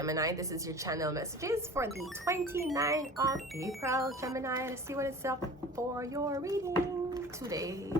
Gemini. This is your channel messages for the 29th of April, Gemini. Let's see what it's up for your reading today.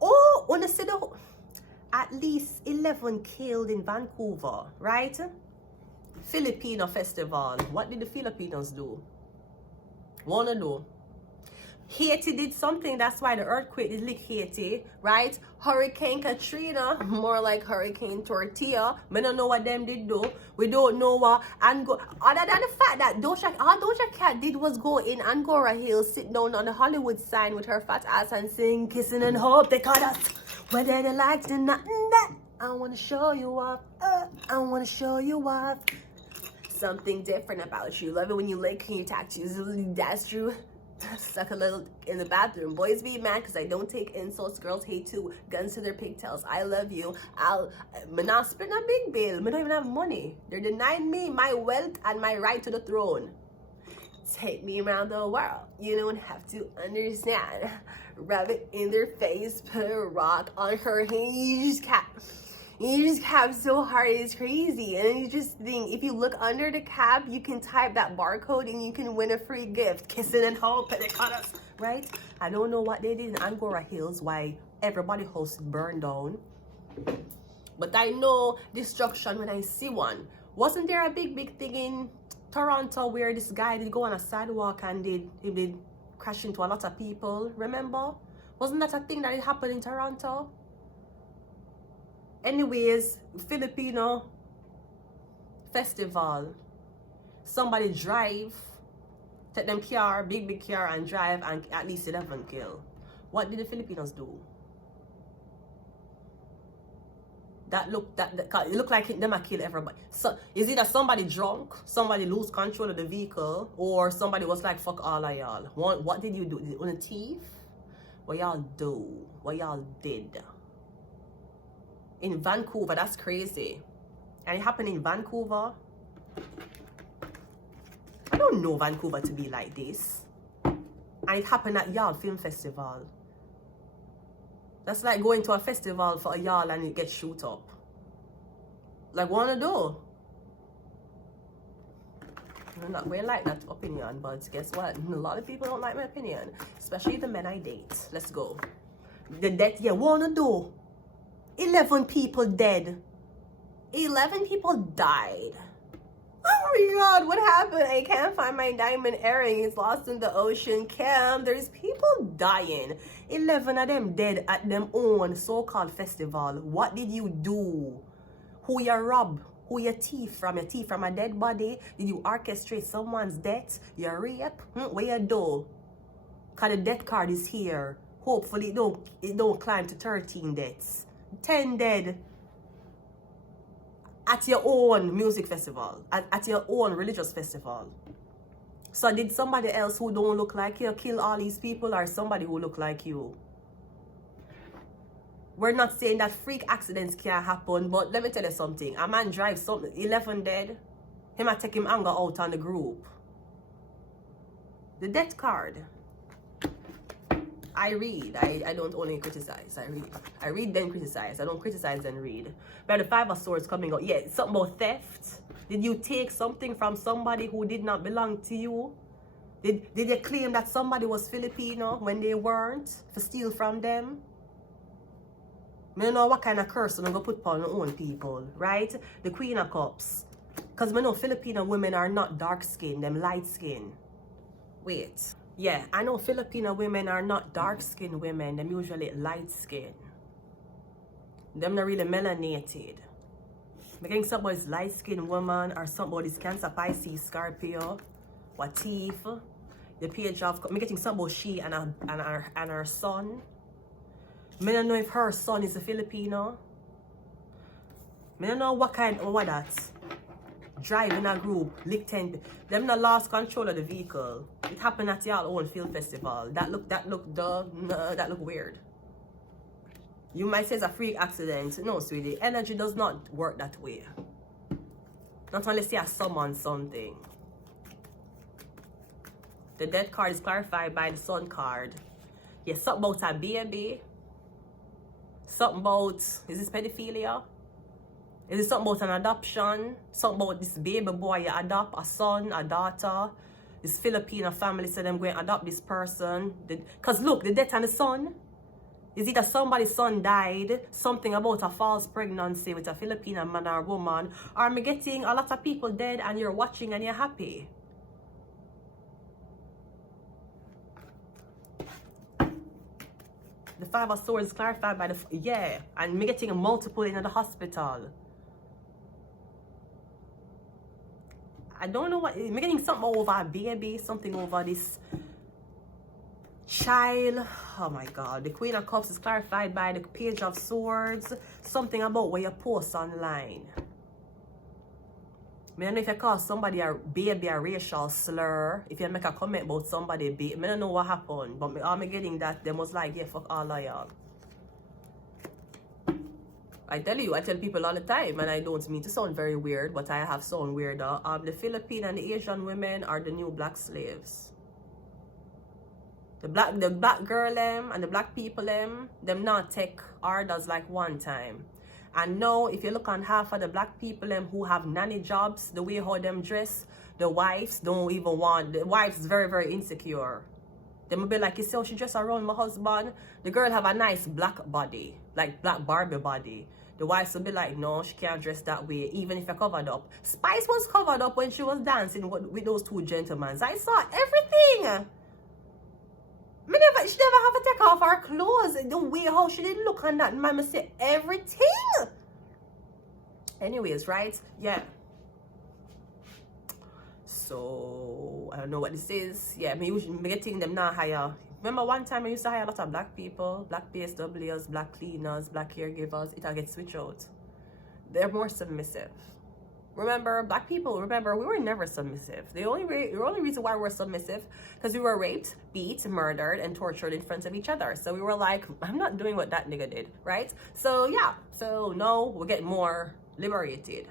Oh, on the at least 11 killed in Vancouver, right? Filipino festival. What did the Filipinos do? Wanna do? Haiti did something, that's why the earthquake did lick Haiti, right? Hurricane Katrina, more like Hurricane Tortilla. We don't know what them did do. We don't know what other than the fact that all Doja Cat did was go in Angora Hills, sit down on the Hollywood sign with her fat ass and sing Kissing and Hope. They caught us. Whether they liked it or not, I wanna show you off. I wanna show you off. Something different about you. Love it when you lick your tattoos. That's true. Suck a little in the bathroom. Boys be mad because I don't take insults. Girls hate too. Guns to their pigtails. I love you. I'll not spend a big bill. I don't even have money. They're denying me my wealth and my right to the throne. Take me around the world. You don't have to understand. Rub it in their face. Put a rock on her hand. You just cap so hard, it's crazy. And you just think, if you look under the cap, you can type that barcode and you can win a free gift. Kissing and Hope, and they caught us, right? I don't know what they did in Angora Hills, why everybody house burned down. But I know destruction when I see one. Wasn't there a big thing in Toronto where this guy did go on a sidewalk and he did crash into a lot of people, remember? Wasn't that a thing that happened in Toronto? Anyways, Filipino festival. Somebody drive, take them car, big car, and drive, and at least 11 kill. What did the Filipinos do? It looked like them a kill everybody. So is it that somebody drunk, somebody lose control of the vehicle, or somebody was like, fuck all of y'all? What did you do? Did you own a thief? What y'all do? What y'all did? In Vancouver, that's crazy. And it happened in Vancouver. I don't know Vancouver to be like this. And it happened at y'all film festival. That's like going to a festival for a y'all and it gets shoot up. Like, wanna do? We like that opinion, but guess what? A lot of people don't like my opinion, especially the men I date. Let's go. The death, yeah, wanna do? 11 people dead. 11 people died. Oh my god, what happened? I can't find my diamond earrings, lost in the ocean. Cam, there's people dying. 11 of them dead at them own so-called festival. What did you do? Who you rob? Who you thief from? You thief from a dead body? Did you orchestrate someone's death? You rape? What you do? Cause the death card is here. Hopefully it don't climb to 13 deaths. 10 dead at your own music festival, at your own religious festival. So did somebody else who don't look like you kill all these people, or somebody who look like you? We're not saying that freak accidents can't happen, but let me tell you something. A man drives something, 11 dead, he might take him anger out on the group. The death card. I read. I don't only criticize. I read. I read then criticize. I don't criticize then read. But the 5 of Swords coming out. Yeah, something about theft. Did you take something from somebody who did not belong to you? Did you claim that somebody was Filipino when they weren't? To steal from them? I don't know what kind of curse I'm going to put upon our own people, right? The Queen of Cups. Because we know Filipino women are not dark-skinned, them light-skinned. Wait. Yeah, I know Filipino women are not dark-skinned women. Them usually light-skinned. Them not really melanated. Making somebody's light-skinned woman or somebody's Cancer, Pisces, Scorpio, what thief. The Page of... I'm getting somebody she and her son. I don't know if her son is a Filipino. I don't know what that. Drive in a group, lick 10. Them not lost control of the vehicle. It happened at y'all own film festival. That look weird. You might say it's a freak accident. No, sweetie. Energy does not work that way. Not unless you summon something. The death card is clarified by the sun card. Yeah, something about a baby. Something about, is this pedophilia? Is it something about an adoption? Something about this baby boy you adopt, a son, a daughter? This Filipino family said them going to adopt this person. Because look, the death and the son. Is it that somebody's son died? Something about a false pregnancy with a Filipino man or woman? Or am I getting a lot of people dead and you're watching and you're happy? The Five of Swords clarified by the... Yeah. And me getting multiple in the hospital. I don't know what... I'm getting something over a baby. Something over this child. Oh my God. The Queen of Cups is clarified by the Page of Swords. Something about what you post online. I don't know if you call somebody a baby a racial slur. If you make a comment about somebody baby. I don't know what happened. But I'm getting that. They was like, yeah, fuck all of y'all. I tell you, I tell people all the time, and I don't mean to sound very weird, but I have sound weirder. The Philippine and the Asian women are the new black slaves. The black girl and the black people them not take orders like one time. And now, if you look on half of the black people who have nanny jobs, the way how them dress, the wives don't even want. The wives is very, very insecure. They will be like, you see how she dress around my husband? The girl have a nice black body, like black Barbie body. The wives will be like, no, she can't dress that way, even if you're covered up. Spice was covered up when she was dancing with those two gentlemen. I saw everything. She never have to take off her clothes. The way how she didn't look on that man, say everything. Anyways, right? Yeah. So I don't know what this is. Yeah, me getting them now higher. Remember one time I used to hire a lot of black people, black PSWs, black cleaners, black caregivers. It'll get switched out. They're more submissive. Remember, black people, we were never submissive. The only reason why we're submissive, because we were raped, beat, murdered, and tortured in front of each other. So we were like, I'm not doing what that nigga did, right? So yeah, so no, we're getting more liberated.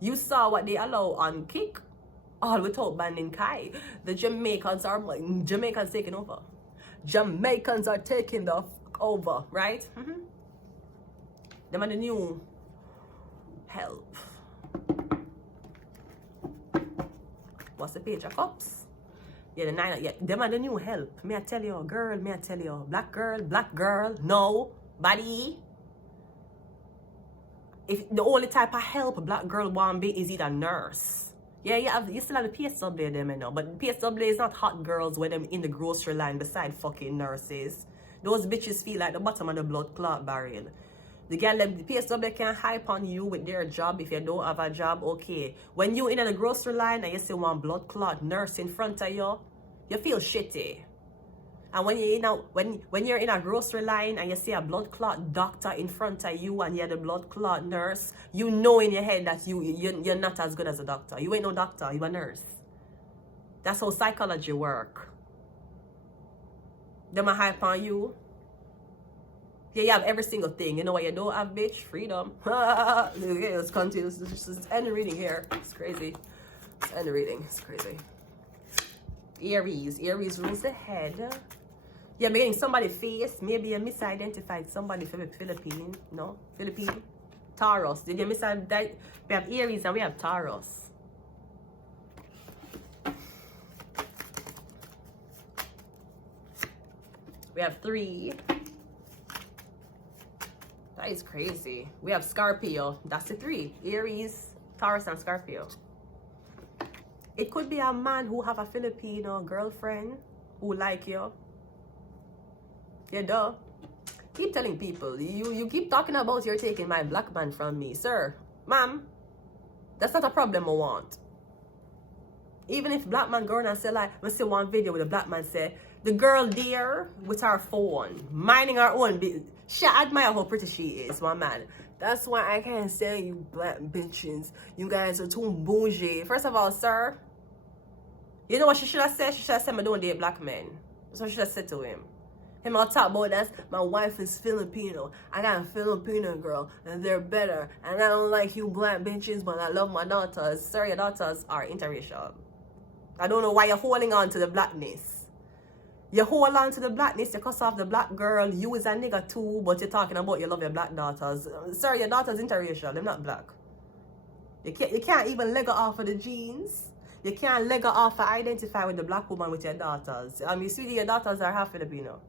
You saw what they allow on Kick, all without banning Kai. The Jamaicans taking over. Jamaicans are taking the fuck over, right? Them are the new help. What's the Page of Cups? Yeah, the 9. Yeah, them are the new help. May I tell you, girl, may I tell you, black girl, no, body. If the only type of help a black girl want be is either nurse. Yeah, you still have the PSW them, you know, but PSW is not hot girls when them in the grocery line beside fucking nurses. Those bitches feel like the bottom of the blood clot barrel. The girl, the PSW can hype on you with their job. If you don't have a job, okay. When you in the grocery line and you see one blood clot nurse in front of you, you feel shitty. And when you're in a grocery line and you see a blood clot doctor in front of you and you're the blood clot nurse, you know in your head that you're not as good as a doctor. You ain't no doctor, you're a nurse. That's how psychology work. Them a hype on you. Yeah, you have every single thing. You know what you don't have, bitch? Freedom. Okay, let's continue. Let's end the reading here. It's crazy. Let's end the reading. It's crazy. Aries. Aries rules the head. Yeah, getting somebody's face. Maybe you misidentified somebody from the Philippine. No? Philippine. Taurus. Did you misidentify? We have Aries and we have Taurus. We have 3. That is crazy. We have Scorpio. That's the 3. Aries, Taurus, and Scorpio. It could be a man who have a Filipino girlfriend who like you. Yeah, duh. Keep telling people. You keep talking about you're taking my black man from me. Sir, ma'am, that's not a problem I want. Even if black man go and say like, let's see one video with a black man say, the girl there with her phone, minding her own business. She admire how pretty she is, my man. That's why I can't say you black bitches. You guys are too bougie. First of all, sir, you know what she should have said? She should have said, I don't date black men. That's what she should have said to him. Him all talk about that. My wife is Filipino. I got a Filipino girl, and they're better. And I don't like you black bitches, but I love my daughters. Sir, your daughters are interracial. I don't know why you're holding on to the blackness. You hold on to the blackness, you cuss off the black girl, you is a nigga too, but you're talking about you love your black daughters. Sir, your daughters interracial, they're not black. You can't even leg off of the genes. You can't leg off and identify with the black woman with your daughters. You see, your daughters are half Filipino.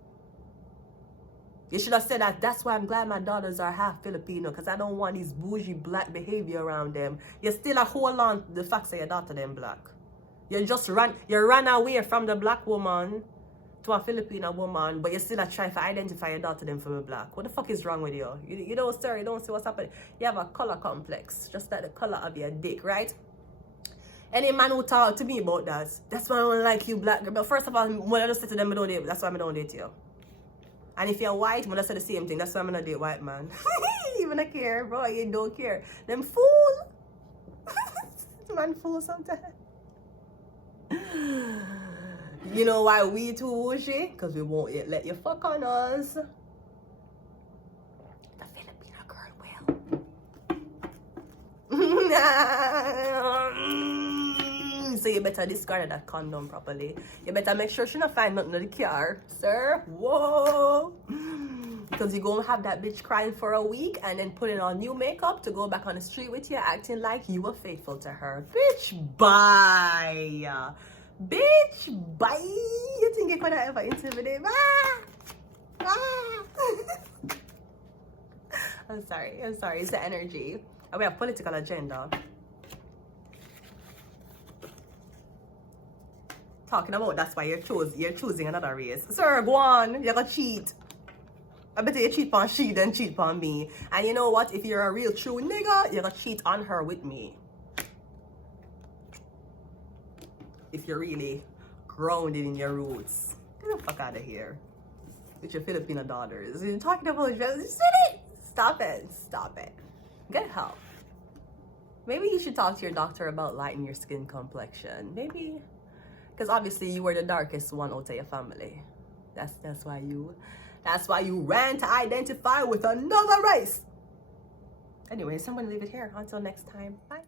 You should have said that. That's why I'm glad my daughters are half Filipino, because I don't want this bougie black behavior around them. You still hold on to the fact that your daughter them black. You run away from the black woman to a Filipino woman, but you still trying to identify your daughter them from a black. What the fuck is wrong with you? You don't, sir, you don't see what's happening. You have a color complex, just like the color of your dick, right? Any man who talk to me about that, that's why I don't like you, black girl. But first of all, when I just say to them, I don't date, that's why I don't date you. And if you're white, when I say the same thing, that's why I'm not date white man. Even I care, bro, you don't care. Them fool. Man fool sometimes. You know why we too whooshy? Because we won't yet let you fuck on us. The Filipino girl will. So you better discard that condom properly. You better make sure she not find nothing in the car, sir. Whoa. Because you're going to have that bitch crying for a week and then putting on new makeup to go back on the street with you, acting like you were faithful to her. Bitch, bye. Bitch, bye. You think you could have ever intimidate me? I'm sorry. It's the energy. We have political agenda. Talking about that's why you're choosing another race. Sir, go on. You're gonna cheat. I bet you cheat on she, then cheat on me. And you know what? If you're a real true nigga, you're gonna cheat on her with me. If you're really grounded in your roots. Get the fuck out of here. With your Filipino daughters. You're talking about just stop it. Get help. Maybe you should talk to your doctor about lightening your skin complexion. Maybe. Because obviously you were the darkest one out of your family. That's why you ran to identify with another race. Anyways, I'm gonna leave it here. Until next time. Bye.